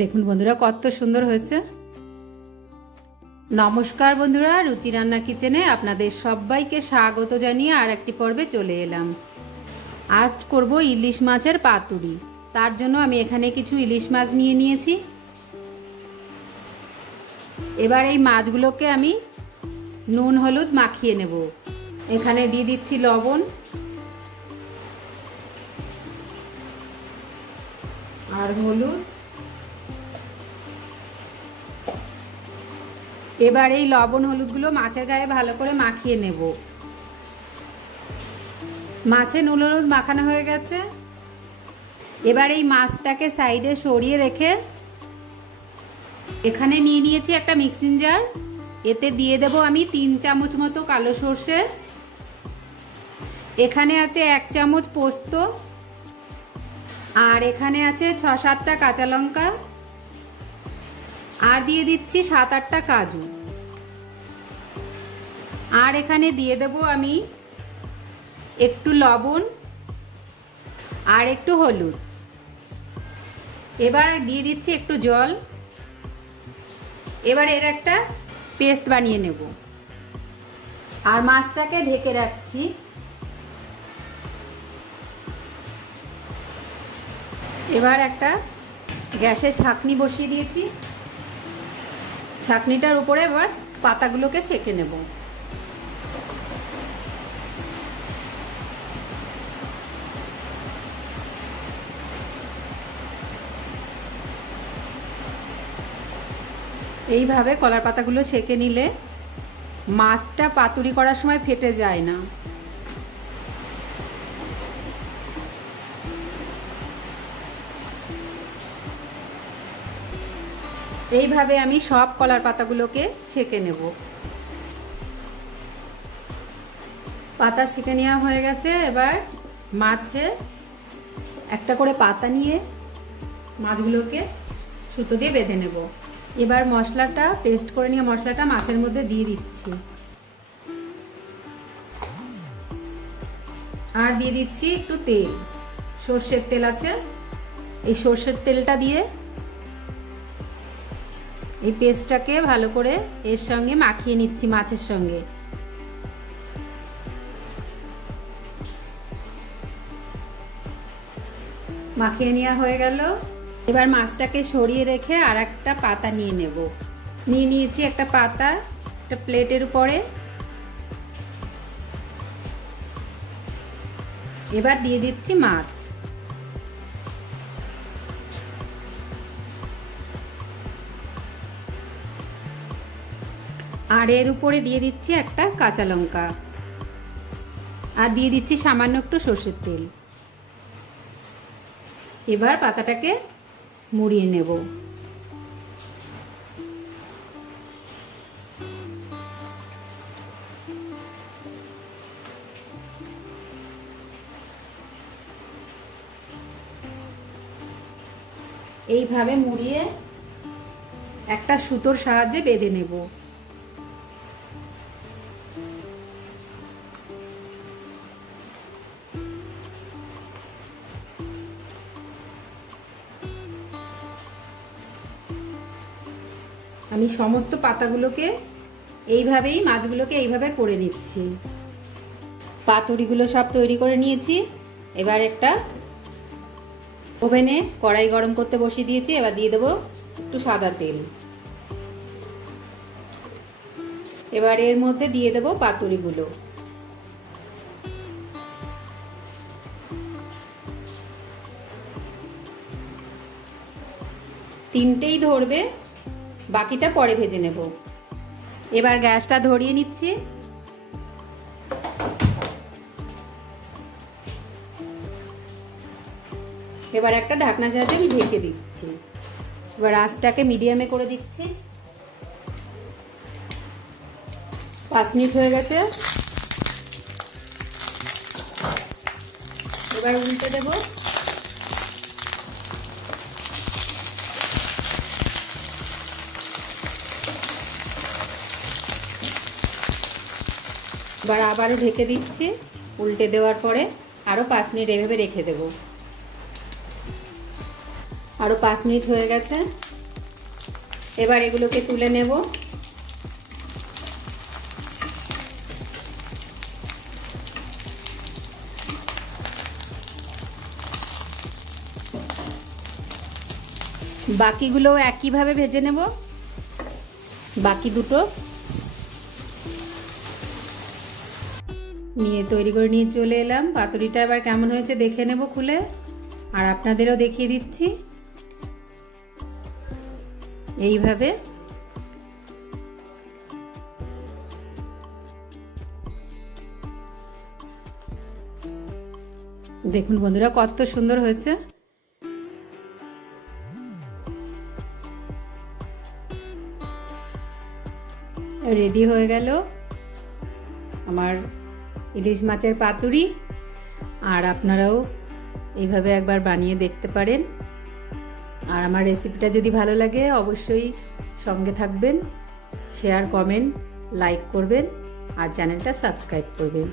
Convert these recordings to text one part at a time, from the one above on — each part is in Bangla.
দেখুন বন্ধুরা কত সুন্দর হয়েছে। নমস্কার বন্ধুরা, রুচি রান্না কিচেনে আপনাদের সবাইকে স্বাগত জানিয়ে আর একটি পর্বে চলে এলাম। আজ করব ইলিশ মাছের পাতুরি। তার জন্য আমি এখানে কিছু ইলিশ মাছ নিয়ে নিয়েছি। এবার এই মাছগুলোকে আমি নুন হলুদ মাখিয়ে নেব। এখানে দিয়ে দিচ্ছি লবণ আর হলুদ। এবার এই লবণ হলুদগুলো মাছের গায়ে ভালো করে মাখিয়ে নেব। মাছে নুন হলুদ মাখানো হয়ে গেছে। এবার এই মাছটাকে সাইডে সরিয়ে রেখে এখানে নিয়ে নিয়েছি একটা মিক্সিং জার। এতে দিয়ে দেব আমি 3 চামচ মতো কালো সর্ষে। এখানে আছে 1 চামচ পোস্ত, আর এখানে আছে 6-7টা কাঁচা লঙ্কা, আর দিয়ে দিচ্ছি 7-8টা কাজু, আর এখানে দিয়ে দেব আমি একটু লবণ আর একটু হলুদ। এবার দিয়ে দিচ্ছি একটু জল। এবার এর একটা পেস্ট বানিয়ে নেব আর মাছটাকে ঢেকে রাখছি। এবার একটা গ্যাসের ছাঁকনি বসিয়ে দিয়েছি। ছাঁকনিটার উপরে এবার পাতাগুলোকে ছেঁকে নেব। এইভাবে কলার পাতাগুলো ছেঁকে নিলে মাছটা পাতুরি করার সময় ফেটে যায় না। এইভাবে আমি সব কলার পাতাগুলোকে ছেঁকে নেব। পাতা ছেঁকে নেওয়া হয়ে গেছে। এবার মাছে একটা করে পাতা নিয়ে মাছগুলোকে সুতো দিয়ে বেঁধে নেব। এবার মশলাটা পেস্ট করে নিয়ে মশলাটা মাছের মধ্যে দিয়ে দিচ্ছি, আর দিয়ে দিচ্ছি একটু তেল। সর্ষের তেল আছে, এই সর্ষের তেলটা দিয়ে এই পেস্টটাকে ভালো করে এর সঙ্গে মাখিয়ে নিচ্ছি মাছের সঙ্গে। মাখিয়ে নেওয়া হয়ে গেল। এবার মাছটাকে সরিয়ে রেখে আর একটা পাতা নিয়ে নেব। নিয়ে নিয়েছি একটা পাতা একটা প্লেটের উপরে। এবার দিয়ে দিচ্ছি মাছ। আর এর উপরে দিয়ে দিচ্ছি একটা কাঁচা লঙ্কা, আর দিয়ে দিচ্ছি সামান্য একটু সর্ষের তেল। এবার পাতাটাকে মুড়িয়ে নেব। এইভাবে মুড়িয়ে একটা সুতোর সাহায্যে বেঁধে নেব। আমি সমস্ত পাতাগুলোকে এইভাবেই মাছগুলোকে এইভাবে করে নিচ্ছি। পাতুরিগুলো সব তৈরি করে নিয়েছি। এবার একটা ওভেনে কড়াই গরম করতে বসিয়ে দিয়েছি। এবার দিয়ে দেবো একটু সাদা তেল। এবার এর মধ্যে দিয়ে দেবো পাতুরিগুলো। তিনটেই ধরবে, বাকিটা পরে ভেজে নেব। এবার গ্যাসটা ধরিয়ে নিচ্ছি। এবার একটা ঢাকনার সাহায্যে আমি ঢেকে দিচ্ছি। এবার আঁচটাকে মিডিয়ামে করে দিচ্ছি। 5 মিনিট হয়ে গেছে। এবার উল্টে দেব। এবার আবারও ঢেকে দিচ্ছি। উল্টে দেওয়ার পরে আরও 5 মিনিট এভাবে রেখে দেব। আরও 5 মিনিট হয়ে গেছে। এবার এগুলোকে তুলে নেব। বাকিগুলো একইভাবে ভেজে নেব। বাকি দুটো নিয়ে তৈরি করে নিয়ে চলে এলাম। পাতুরিটা এবার কেমন হয়েছে দেখে নেব খুলে, আর আপনাদেরও দেখিয়ে দিচ্ছি। এইভাবে দেখুন বন্ধুরা কত সুন্দর হয়েছে। রেডি হয়ে গেল আমার ইলিশ মাছের পাতুরি। আর আপনারাও এইভাবে একবার বানিয়ে দেখতে পারেন। আর আমার রেসিপিটা যদি ভালো লাগে অবশ্যই সঙ্গে থাকবেন, শেয়ার কমেন্ট লাইক করবেন আর চ্যানেলটা সাবস্ক্রাইব করবেন।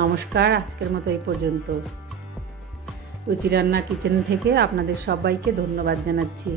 নমস্কার, আজকের মতো এই পর্যন্ত। রুচি রান্না কিচেন থেকে আপনাদের সবাইকে ধন্যবাদ জানাচ্ছি।